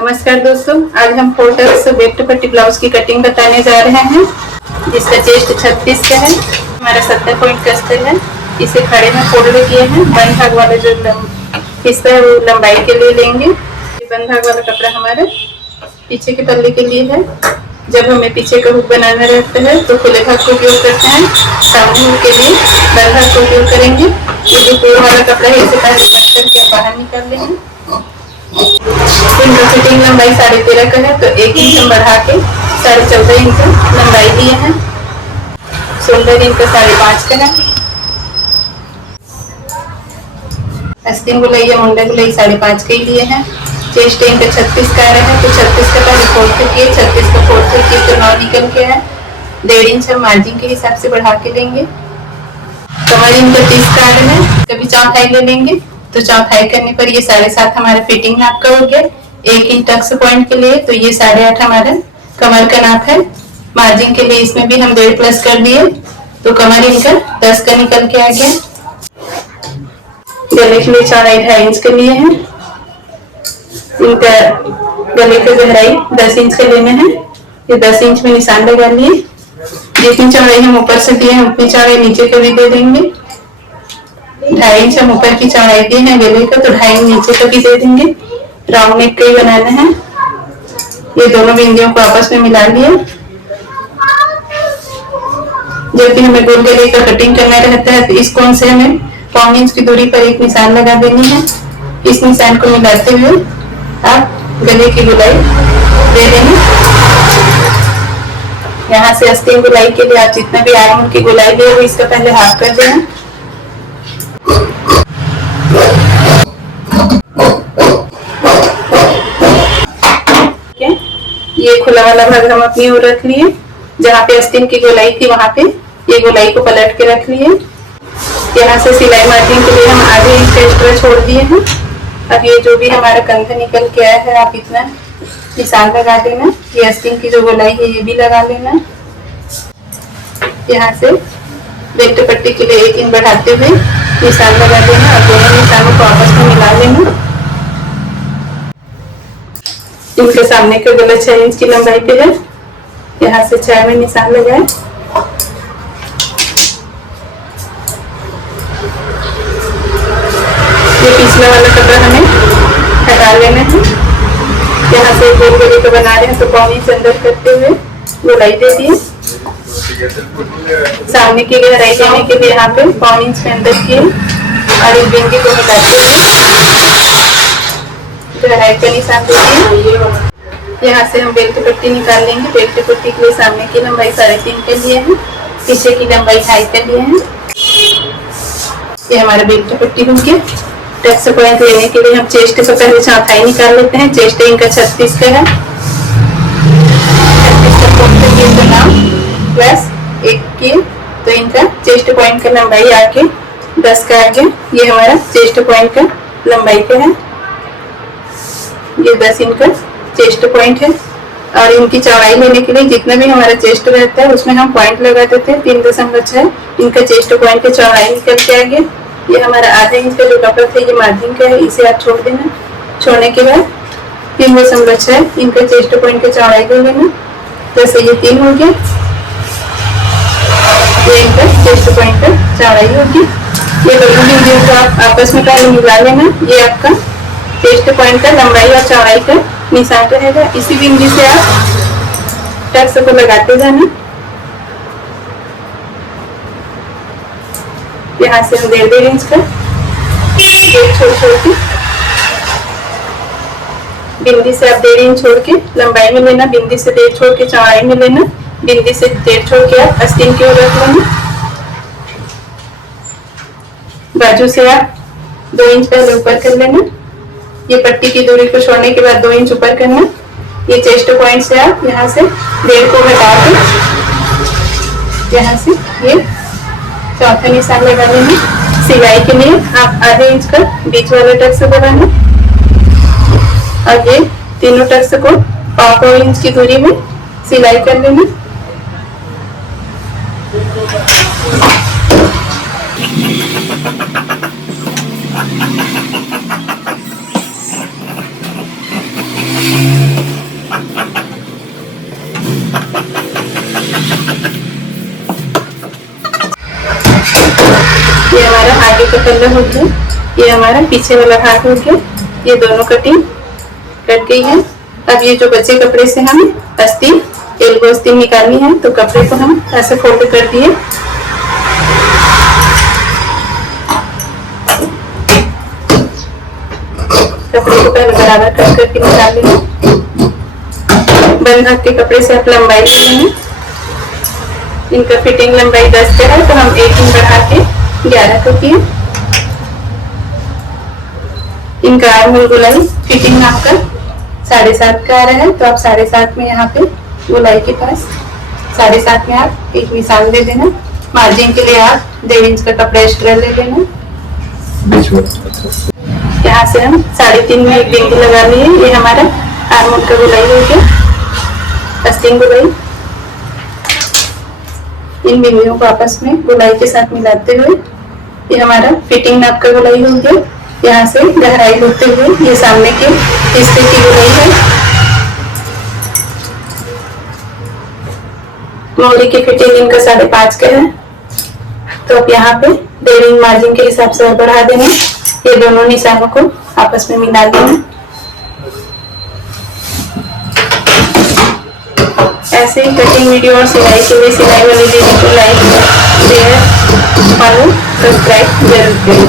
नमस्कार दोस्तों, आज हम 4 टक्स बैक टू पट्टी ब्लाउज की कटिंग बताने जा रहे हैं, जिसका चेस्ट 36 का है। हमारा 70 पॉइंट का अस्तर है। इसे खड़े में फोल्ड किए हैं। बंद भाग वाला जो हिस्सा है वो लंबाई के लिए लेंगे। बंद भाग वाला कपड़ा हमारे पीछे के पल्ले के लिए है। जब हमें पीछे का हुक बनाना रहता है तो खुले भाग का उपयोग करते हैं। सामने हुक के लिए बंद भाग का उपयोग करेंगे। ये जो पूरा वाला कपड़ा है इसे पहले कट करके बाहर निकाल लेंगे। इनका फिटिंग लंबाई 13.5 का है, तो 1 इंच हम बढ़ा के 14.5 इंच लंबाई लिए हैं। शोल्डर इनका 5.5 का है। आस्तीन गोलाई या मुंडा गोलाई 5.5 के लिए है। चेस्ट इनका 36 का रहा है, तो 36 का पहले फोल्ड किए, 36 का फोल्ड किए तो 9 निकल के है। 1.5 इंच हम मार्जिन के हिसाब से बढ़ा के लेंगे। कमर इनका 30 का है, कभी चौथाई ले लेंगे तो चौथाई करने पर ये 7.5 हमारा फिटिंग नाप का हो गया। 1 इंच टक्स पॉइंट के लिए तो ये 8.5 हमारा कमर का नाप है। मार्जिन के लिए इसमें भी हम 1.5 प्लस कर दिए, तो कमर इनका 10 का निकल के आ गया। गले के लिए चौड़ाई 2.5 इंच के लिए है। इनका गले की गहराई 10 इंच का लेना है। ये 10 इंच में निशान लगा लिए। जितनी चौड़ाई हम ऊपर से दिए हैं उतनी चौड़ाई नीचे का भी दे देंगे। 2.5 इंच हम ऊपर की चौड़ाई दिए हैं गले का, तो 2.5 इंच नीचे का भी दे देंगे। राउंड नेक का ही बनाना है। ये दोनों बिंदियों को आपस में मिला लिया। जब भी हमें गोल गले का कटिंग करना रहता है तो इस कोण से हमें 1.25 इंच की दूरी पर एक निशान लगा देनी है। इस निशान को मिलाते हुए आप गले की गोलाई दे देंगे। यहाँ से आस्तीन गोलाई के लिए आप जितना भी आर्म की गोलाई ले वो इसका पहले हाफ कर देना। ये खुला वाला भाग हम अपनी ओर रख लिए। जहाँ पे आस्तीन की गोलाई थी वहां पे ये गोलाई को पलट के रख लिए। यहाँ से सिलाई मार्जिन के लिए हम आधे इंच का एक्स्ट्रा छोड़ दिए हैं। अब ये जो भी हमारा कंधा निकल के आया है आप इतना निशान लगा देना। ये आस्तीन की जो गोलाई है ये भी लगा लेना। यहाँ से बैक टू पट्टी के लिए 1 इंच बढ़ाते हुए निशान लगा देना और दोनों निशानों को आपस में मिला लेना। इनके सामने का गला 6 इंच की लंबाई पे है। यहाँ से 6 में निशान लगाए। ये पिछला वाला कपड़ा हमें हटा लेना है। यहाँ से गोल गले को बना रहे हैं तो 1.25 इंच अंदर करते हुए गोलाई दे दिए। सामने की गहराई देने के लिए यहाँ पे 1.25 इंच में अंदर किए और इस बिंदी को मिलाते हुए गहराई का निशान दे दिए। यहाँ से हम बेल्ट पट्टी निकाल लेंगे। बेल्ट पट्टी के लिए सामने की लंबाई 3.5 के लिए है, पीछे की लंबाई 2.5 के लिए है। ये हमारा बेल्ट पट्टी हो गया। टक्स पॉइंट लेने के लिए हम चेस्ट को पहले चौथाई निकाल लेते हैं। चेस्ट इनका 36 का है। 36 का फोल्ड तो नाम प्लस 1 के तो इनका चेस्ट पॉइंट का लंबाई आके 10 का आ गया। ये हमारा चेस्ट पॉइंट का लंबाई का है। ये 10 इनका चेस्ट पॉइंट है। और इनकी चौड़ाई लेने के लिए जितना भी हमारा चेस्ट रहता है उसमें हम पॉइंट लगा देते हैं। 3.6 इनका चेस्ट पॉइंट की चौड़ाई निकल के आ गया। ये हमारा आधे इंच का जो कपड़ा था ये मार्जिन का है, इसे आप छोड़ देना। छोड़ने के बाद 3.6 इनका चेस्ट पॉइंट की चौड़ाई ले लेना। जैसे ये 3 हो गया, ये इनका चेस्ट पॉइंट का चौड़ाई होगी। ये दोनों बिंदियों को आप आपस में पहले मिला लेना। ये आपका चेस्ट पॉइंट का लंबाई और चौड़ाई का निशान रहेगा। इसी बिंदी से आप टक्स को लगाते जाना। यहाँ से हम 1.5 इंच का छोड़ के बिंदी से आप 1.5 इंच छोड़ के लंबाई में लेना। बिंदी से 1.5 छोड़ के चौड़ाई में लेना। बिंदी से 1.5 छोड़ के आप आस्तीन की ओर रख लेना। बाजू से आप 2 इंच पहले ऊपर कर लेना। ये पट्टी की दूरी को छोड़ने के बाद 2 इंच ऊपर करना। ये चेस्ट पॉइंट से आप यहाँ से 1.5 को घटा के यहाँ से ये चौथा निशान लगा लेना। सिलाई के लिए आप आधे इंच का बीच वाला टक्स लगाना और ये तीनों टक्स को 1.25 इंच की दूरी में सिलाई कर लेना। Thank you. कलर हो गया। ये हमारा पीछे वाला हाथ हो गया। ये दोनों कटिंग कट गई है। अब ये जो बचे कपड़े से हमें आस्तीन, एल्बो आस्तीन निकालनी है, तो कपड़े को हम ऐसे फोल्ड कर दिए। कपड़े को पहले बराबर कट करके निकाल लेंगे। बंद हाथ के कपड़े से आप लंबाई ले लेंगे। इनका फिटिंग लंबाई 10 का है, तो हम 1 इंच बढ़ा के 11 को किए। इनका आर्महोल गोलाई फिटिंग नाप का 7.5 का आ रहा है, तो आप 7.5 में यहाँ पे गोलाई के पास 7.5 में आप एक निशान दे देना। मार्जिन के लिए आप 1.5 इंच का कपड़ा एक्स्ट्रा ले लेना। यहाँ से हम 3.5 में एक बिंदी लगा लिए। ये हमारा आर्महोल का गोलाई हो गया, आस्तीन गोलाई। इन बिंदियों को आपस में गोलाई के साथ मिलाते हुए ये हमारा फिटिंग नाप का गोलाई हो गया। यहाँ से गहराई होते हुए ये सामने के हिस्से की गोलाई है। मोहरी की फिटिंग इनका 5.5 का है, तो आप यहाँ पे 1.5 इंच मार्जिन के हिसाब से बढ़ा देना। ये दोनों निशानों को आपस में मिला देना। ऐसे ही कटिंग वीडियो और सिलाई के लिए सिलाई वाली दीदी को लाइक, शेयर, फॉलो, सब्सक्राइब जरूर करें।